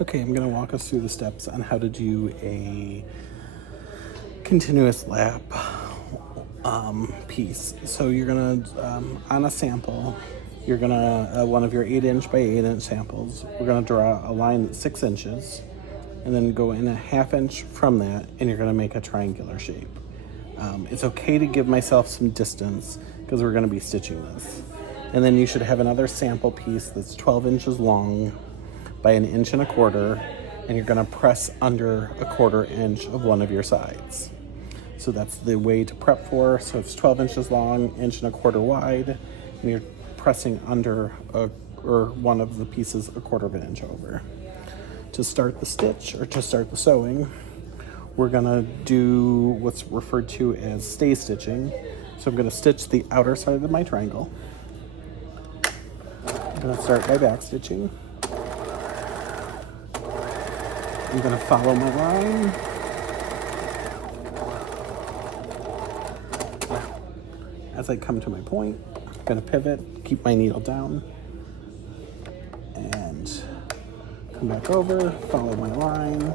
Okay, I'm going to walk us through the steps on how to do a continuous lap piece. So you're going to, on a sample, you're going to, one of your 8" by 8" samples, we're going to draw a line that's 6 inches and then go in a 1/2 inch from that, and you're going to make a triangular shape. It's okay to give myself some distance because we're going to be stitching this. And then you should have another sample piece that's 12 inches long by 1.25 inches, and you're going to press under 1/4 inch of one of your sides. So that's the way to prep for. So it's 12 inches long, 1.25 inches wide, and you're pressing under or one of the pieces 1/4 inch over. To start the stitch or to start the sewing, we're gonna do what's referred to as stay stitching. So I'm gonna stitch the outer side of my triangle. I'm gonna start by back stitching. I'm gonna follow my line. As I come to my point, I'm gonna pivot, keep my needle down, and come back over, follow my line.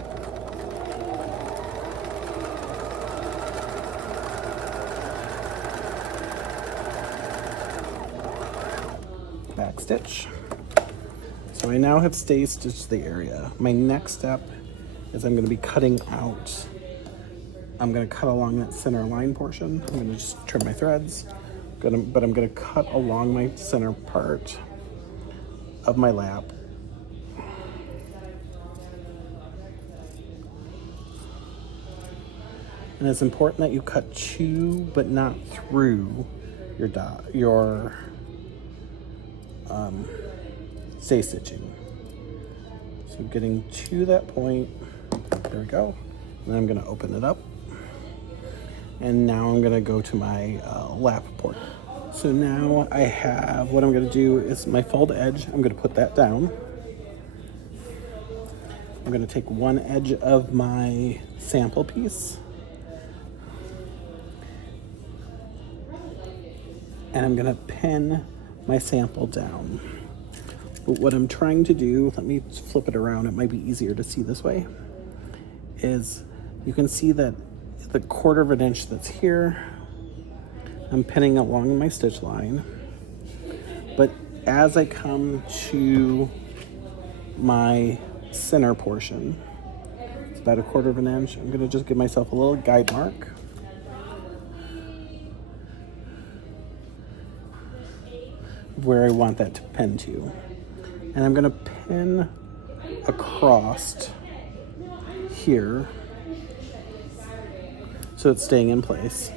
Back stitch. So I now have stay stitched the area. My next step is I'm going to be cutting out. I'm going to cut along that center line portion. I'm going to just trim my threads, but I'm going to cut along my center part of my lap. And it's important that you cut to, but not through your stay stitching. So getting to that point, there we go. And then I'm gonna open it up. And now I'm gonna go to my lap port. So now I have, what I'm gonna do is my fold edge, I'm gonna put that down. I'm gonna take one edge of my sample piece, and I'm gonna pin my sample down. But what I'm trying to do, let me flip it around, it might be easier to see this way, is you can see that the 1/4 inch that's here, I'm pinning along my stitch line. But as I come to my center portion, it's about 1/4 inch, I'm gonna just give myself a little guide mark. Where I want that to pin to. And I'm gonna pin across here so it's staying in place.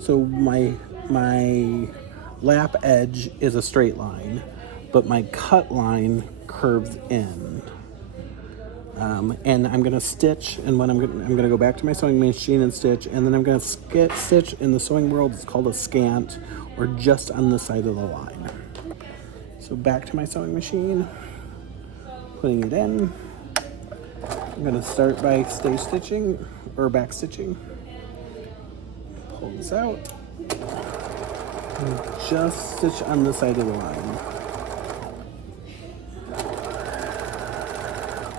So my lap edge is a straight line, but my cut line curves in. And I'm gonna stitch, and when I'm gonna go back to my sewing machine and stitch, and then I'm gonna stitch. In the sewing world, it's called a scant, or just on the side of the line. So back to my sewing machine, putting it in. I'm gonna start by stay stitching or back stitching. Pull this out, and just stitch on the side of the line.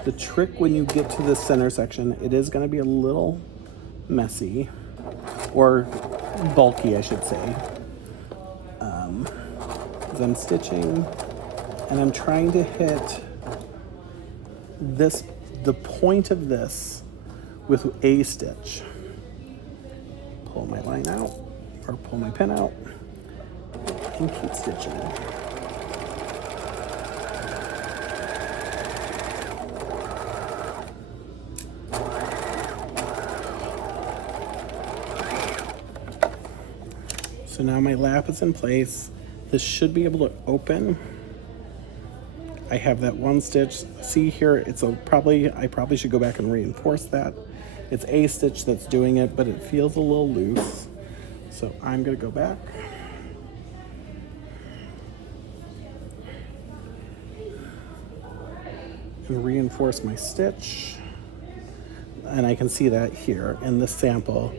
The trick when you get to the center section, it is going to be a little messy, or bulky, I should say. As I'm stitching, and I'm trying to hit the point of this with a stitch. Pull my line out, or pull my pin out, and keep stitching. So now my lap is in place. This should be able to open. I have that one stitch. See here, I probably should go back and reinforce that. It's a stitch that's doing it, but it feels a little loose. So I'm gonna go back. And reinforce my stitch. And I can see that here in this sample.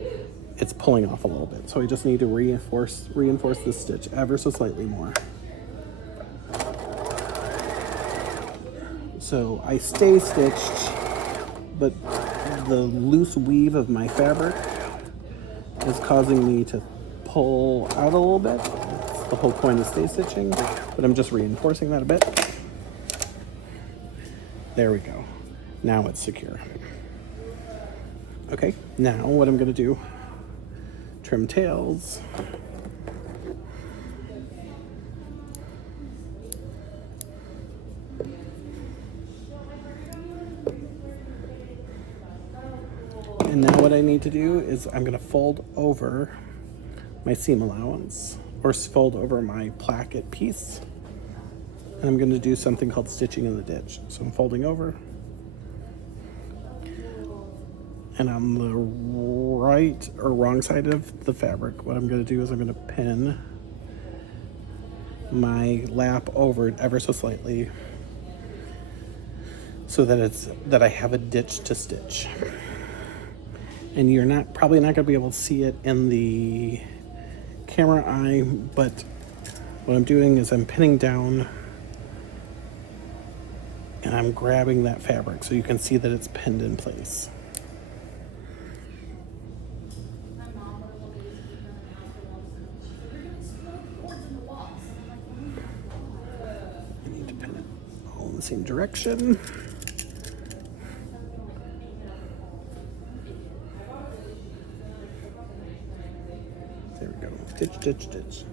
it's pulling off a little bit. So I just need to reinforce this stitch ever so slightly more. So I stay stitched, but the loose weave of my fabric is causing me to pull out a little bit. That's the whole point of stay stitching, but I'm just reinforcing that a bit. There we go. Now it's secure. Okay, now what I'm gonna do, trim tails. And now what I need to do is I'm gonna fold over my seam allowance, or fold over my placket piece. And I'm gonna do something called stitching in the ditch. So I'm folding over. And on the right or wrong side of the fabric, what I'm gonna do is I'm gonna pin my lap over it ever so slightly so that I have a ditch to stitch. And you're probably not gonna be able to see it in the camera eye, but what I'm doing is I'm pinning down and I'm grabbing that fabric so you can see that it's pinned in place. I need to pin it all in the same direction. There we go. Stitch, stitch, stitch.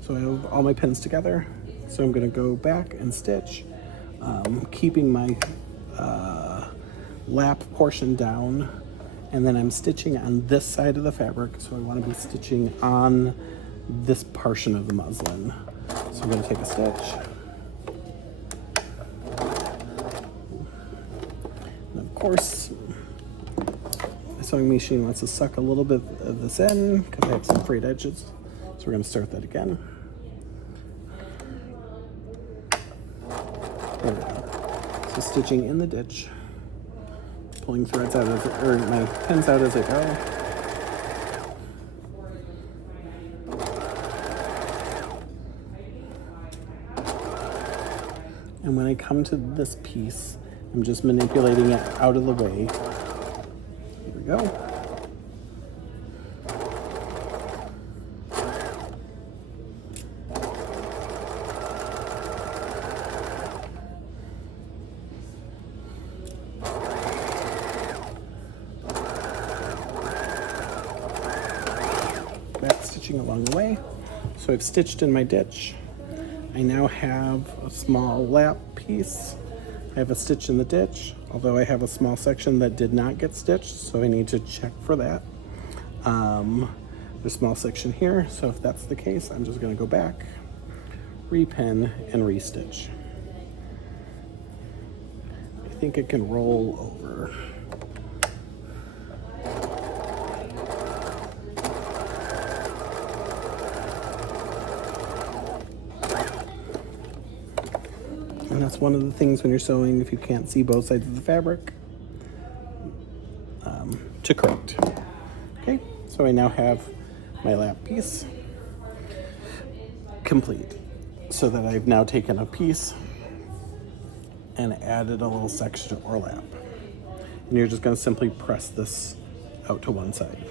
So I have all my pins together. So I'm going to go back and stitch, keeping my lap portion down, and then I'm stitching on this side of the fabric. So I want to be stitching on this portion of the muslin. So I'm going to take a stitch. And of course, my sewing machine wants to suck a little bit of this in because I have some frayed edges. So we're going to start that again. There we go. So stitching in the ditch, pulling threads out or my pins out as I go. And when I come to this piece, I'm just manipulating it out of the way. Here we go. Back stitching along the way. So I've stitched in my ditch. I now have a small lap piece. I have a stitch in the ditch, although I have a small section that did not get stitched, so I need to check for that. There's a small section here, so if that's the case, I'm just gonna go back, repin, and restitch. I think it can roll over. And that's one of the things when you're sewing, if you can't see both sides of the fabric, to correct. Okay, so I now have my lap piece complete. So that I've now taken a piece and added a little section or lap. And you're just gonna simply press this out to one side.